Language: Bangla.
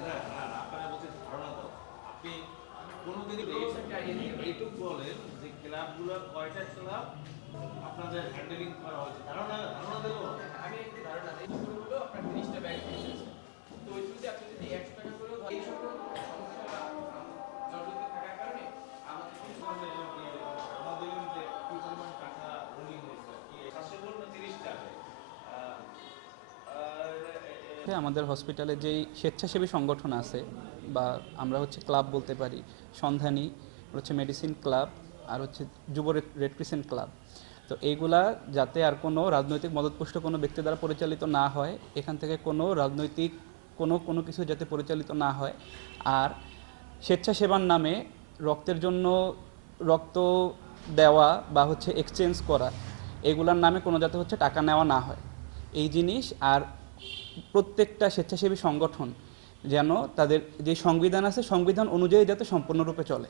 হ্যাঁ, হ্যাঁ, হ্যাঁ, ধারণা দাও। আপনি কোনোদিনই এইটুক বলেন যে ক্লাবগুলোর কয়টা ক্লাব আপনাদের হ্যান্ডেলিং করা হয়েছে। ধারণা ধারণা দেবো? আমি একটি ধারণা দিই। আর আমাদের হসপিটালে যেই স্বেচ্ছাসেবী সংগঠন আছে, বা আমরা হচ্ছে ক্লাব বলতে পারি, সন্ধানী, হচ্ছে মেডিসিন ক্লাব আর হচ্ছে যুব রেড ক্রিসেন্ট ক্লাব তো এইগুলা যাতে আর কোনো রাজনৈতিক মদতপুষ্ট কোনো ব্যক্তি দ্বারা পরিচালিত না হয়, এখান থেকে কোনো রাজনৈতিক কোনো কোনো কিছু যাতে পরিচালিত না হয়, আর স্বেচ্ছাসেবার নামে রক্তের জন্য রক্ত দেওয়া বা হচ্ছে এক্সচেঞ্জ করা, এগুলার নামে কোনো যাতে হচ্ছে টাকা নেওয়া না হয়, এই জিনিস আর প্রত্যেকটা স্বেচ্ছাসেবী সংগঠন যেন তাদের যে সংবিধান আছে সংবিধান অনুযায়ী যাতে সম্পূর্ণরূপে চলে।